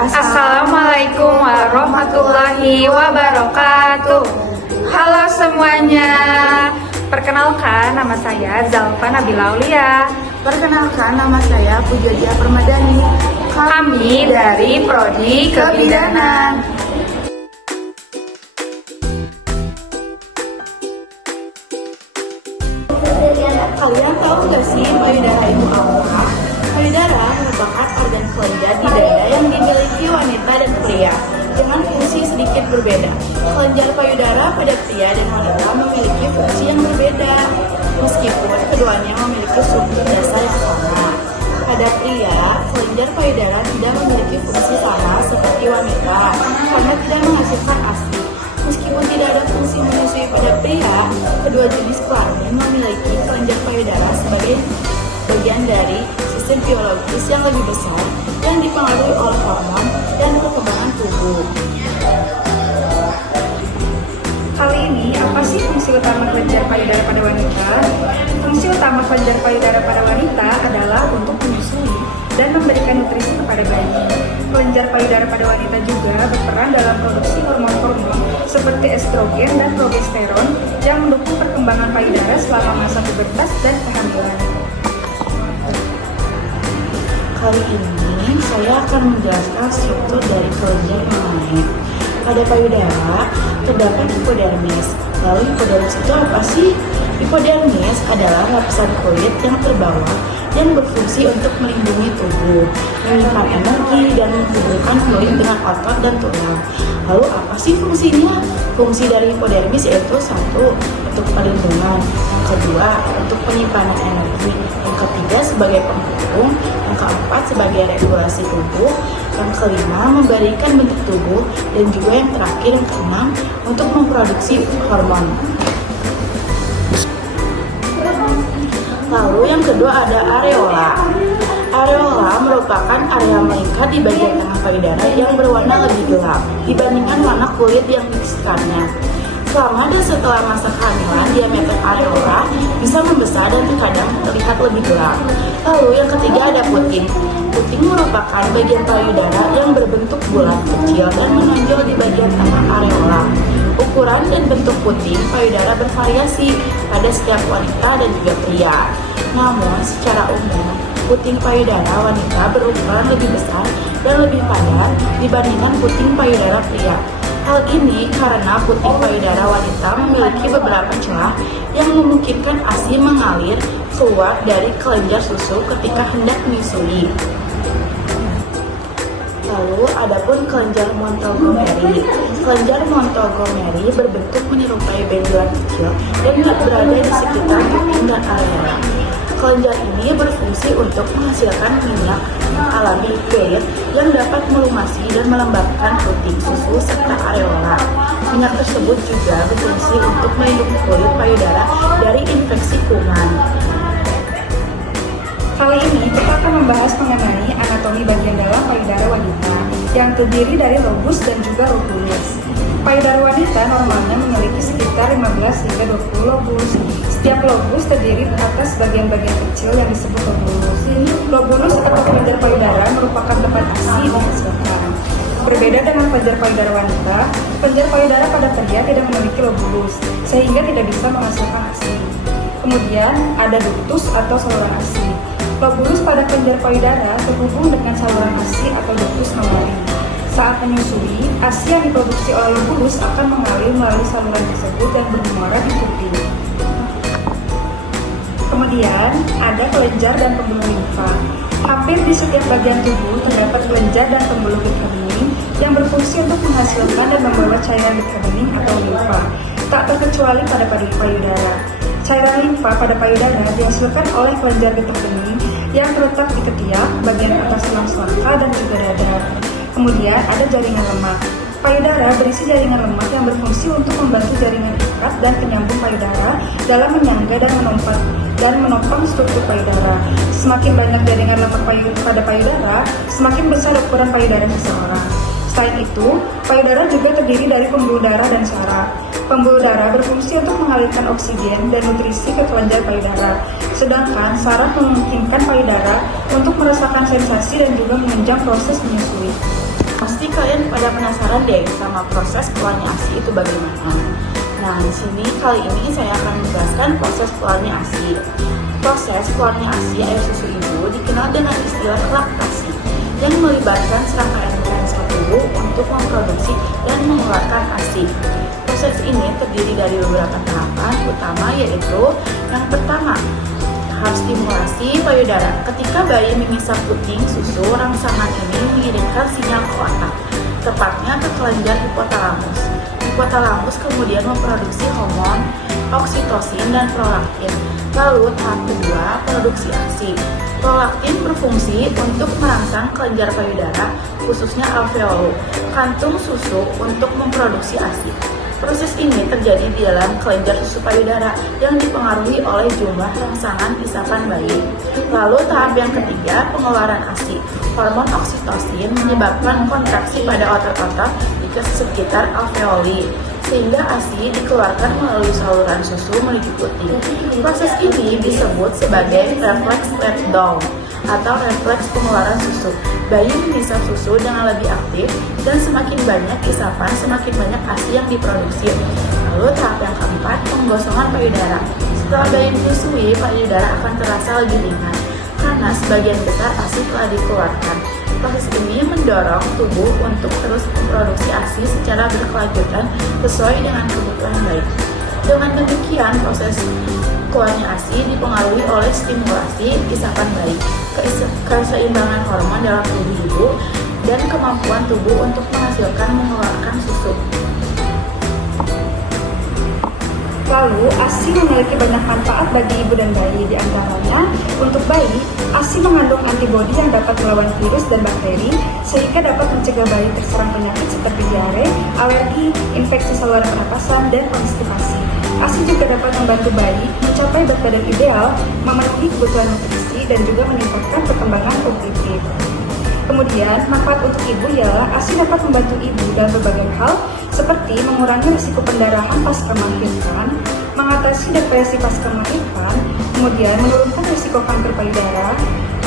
Assalamualaikum warahmatullahi wabarakatuh. Halo semuanya, perkenalkan nama saya Zalfa Nabila Aulia. Perkenalkan nama saya Pujadia Permadani. Kami dari Prodi Kebidanan. Kalian tahu nggak sih payudara itu apa? Payudara merupakan organ kelenjar di dada yang dimiliki wanita dan pria dengan fungsi sedikit berbeda. Kelenjar payudara pada pria dan wanita memiliki fungsi yang berbeda, meskipun keduanya memiliki struktur dasar yang sama. Pada pria, kelenjar payudara tidak memiliki fungsi sama seperti wanita karena tidak menghasilkan ASI. Meskipun tidak ada fungsi menyusui pada pria, kedua jenis kelamin memiliki kelenjar payudara sebagai bagian dari sistem biologis yang lebih besar yang dipengaruhi oleh hormon dan perkembangan tubuh. Kali ini, apa sih fungsi utama kelenjar payudara pada wanita? Fungsi utama kelenjar payudara pada wanita adalah untuk menyusui dan memberikan nutrisi kepada bayi. Kelenjar payudara pada wanita juga berperan dalam produksi hormon-hormon seperti estrogen dan progesteron yang mendukung perkembangan payudara selama masa pubertas dan kehamilan. Kali ini saya akan menjelaskan struktur dari kelenjar mamalia. Pada payudara terdapat hipodermis. Lalu hipodermis itu apa sih? Hipodermis adalah lapisan kulit yang terbawah dan berfungsi untuk melindungi tubuh, menyimpan energi dan menghubungkan fluid dengan otot dan tulang. Lalu apa sih fungsinya? Fungsi dari hipodermis yaitu satu, untuk perlindungan, yang kedua, untuk penyimpanan energi, yang ketiga sebagai penghubung, yang keempat sebagai regulasi tubuh, yang kelima memberikan bentuk tubuh, dan juga yang terakhir yang keenam untuk memproduksi hormon. Lalu yang kedua ada areola. Areola merupakan area melingkar di bagian tengah payudara yang berwarna lebih gelap dibandingkan warna kulit yang di sekitarnya. Selama dan setelah masa kehamilan, diameter areola bisa membesar dan terkadang terlihat lebih gelap. Lalu yang ketiga ada puting. Puting merupakan bagian payudara yang berbentuk bulat kecil dan menonjol di bagian tengah areola. Ukuran dan bentuk puting payudara bervariasi pada setiap wanita dan juga pria. Namun, secara umum, puting payudara wanita berukuran lebih besar dan lebih padat dibandingkan puting payudara pria. Hal ini karena puting payudara wanita memiliki beberapa celah yang memungkinkan ASI mengalir keluar dari kelenjar susu ketika hendak menyusui. Lalu adapun kelenjar Montgomery. Kelenjar Montgomery berbentuk menyerupai benjolan kecil dan berada di sekitar puting dan areola. Kelenjar ini berfungsi untuk menghasilkan minyak alami liquid yang dapat melumasi dan melembabkan puting susu serta areola. Minyak tersebut juga berfungsi untuk melindungi kulit payudara dari infeksi kuman. Kali ini kita akan membahas mengenai anatomi bagian dalam payudara wanita yang terdiri dari lobus dan juga lobulus. Payudara wanita normalnya memiliki sekitar 15 hingga 20 lobus. Setiap lobus terdiri atas bagian-bagian kecil yang disebut lobulus. Lobulus atau kelenjar payudara merupakan tempat ASI dihasilkan. Berbeda dengan kelenjar payudara wanita, kelenjar payudara pada pria tidak memiliki lobulus, sehingga tidak bisa menghasilkan ASI. Kemudian ada ductus atau saluran ASI. Lobulus pada kelenjar payudara terhubung dengan saluran ASI atau ductus mammaris. Saat menyusui, ASI yang diproduksi oleh lobulus akan mengalir melalui saluran tersebut dan bermuara di kuping. Kemudian, ada kelenjar dan pembuluh limfa. Hampir di setiap bagian tubuh terdapat kelenjar dan pembuluh limfa bening yang berfungsi untuk menghasilkan dan membawa cairan limfa bening atau limfa, tak terkecuali pada payudara. Cairan limfa pada payudara dihasilkan oleh kelenjar getah bening yang terletak di ketiak, bagian atas tulang selangka, dan juga dada. Kemudian ada jaringan lemak. Payudara berisi jaringan lemak yang berfungsi untuk membantu jaringan ikat dan penyambung payudara dalam menyangga dan menopang struktur payudara. Semakin banyak jaringan lemak pada payudara, semakin besar ukuran payudara seseorang. Selain itu, payudara juga terdiri dari pembuluh darah dan saraf. Pembuluh darah berfungsi untuk mengalirkan oksigen dan nutrisi ke kelenjar payudara, sedangkan saraf memungkinkan payudara untuk merasakan sensasi dan juga menunjang proses menyusui. Pasti kalian pada penasaran deh sama proses keluarnya ASI itu bagaimana. Nah, di sini kali ini saya akan menjelaskan proses keluarnya ASI. Proses keluarnya ASI air susu ibu dikenal dengan istilah laktasi yang melibatkan serangkaian mekanisme tubuh untuk memproduksi dan mengeluarkan ASI. Proses ini terdiri dari beberapa tahapan utama, yaitu yang pertama, tahap stimulasi payudara. Ketika bayi mengisap puting susu, rangsangan ini mengirimkan sinyal ke otak, tepatnya ke kelenjar hipotalamus. Hipotalamus kemudian memproduksi hormon oksitosin dan prolaktin. Lalu tahap kedua, produksi ASI. Prolaktin berfungsi untuk merangsang kelenjar payudara, khususnya alveolus, kantung susu untuk memproduksi ASI. Proses ini terjadi di dalam kelenjar susu payudara yang dipengaruhi oleh jumlah rangsangan isapan bayi. Lalu tahap yang ketiga, pengeluaran ASI. Hormon oksitosin menyebabkan kontraksi pada otot-otot di sekitar alveoli, sehingga ASI dikeluarkan melalui saluran susu menuju puting. Proses ini disebut sebagai refleks let down atau refleks pengeluaran susu. Bayi mengisap susu dengan lebih aktif dan semakin banyak isapan, semakin banyak ASI yang diproduksi. Lalu tahap yang keempat, penggosongan payudara. Setelah bayi menyusui, payudara akan terasa lebih ringan karena sebagian besar ASI telah dikeluarkan. Proses ini mendorong tubuh untuk terus memproduksi ASI secara berkelanjutan sesuai dengan kebutuhan bayi. Dengan demikian, proses keluarnya ASI dipengaruhi oleh stimulasi isapan bayi, keseimbangan hormon dalam tubuh ibu, dan kemampuan tubuh untuk menghasilkan mengeluarkan susu. Lalu, ASI memiliki banyak manfaat bagi ibu dan bayi. Di antaranya, untuk bayi, ASI mengandung antibodi yang dapat melawan virus dan bakteri, sehingga dapat mencegah bayi terserang penyakit seperti diare, alergi, infeksi saluran pernapasan, dan konstipasi. ASI juga dapat membantu bayi mencapai berat badan ideal, memenuhi kebutuhan nutrisi, dan juga meningkatkan perkembangan kognitif. Kemudian, manfaat untuk ibu ialah ASI dapat membantu ibu dalam berbagai hal, seperti mengurangi risiko pendarahan pasca melahirkan, mengatasi depresi pasca melahirkan, kemudian menurunkan risiko kanker payudara,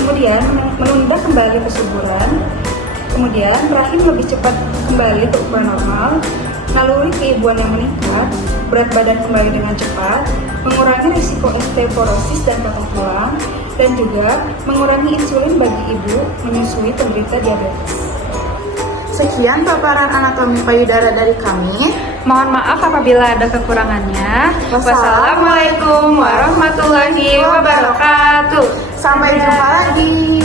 kemudian menunda kembali kesuburan, kemudian rahim lebih cepat kembali ke ukuran normal, naluri keibuan yang meningkat, berat badan kembali dengan cepat, mengurangi risiko osteoporosis dan patah tulang, dan juga mengurangi insulin bagi ibu menyusui penderita diabetes. Sekian paparan anatomi payudara dari kami. Mohon maaf apabila ada kekurangannya. Wassalamualaikum warahmatullahi wabarakatuh. Sampai jumpa lagi.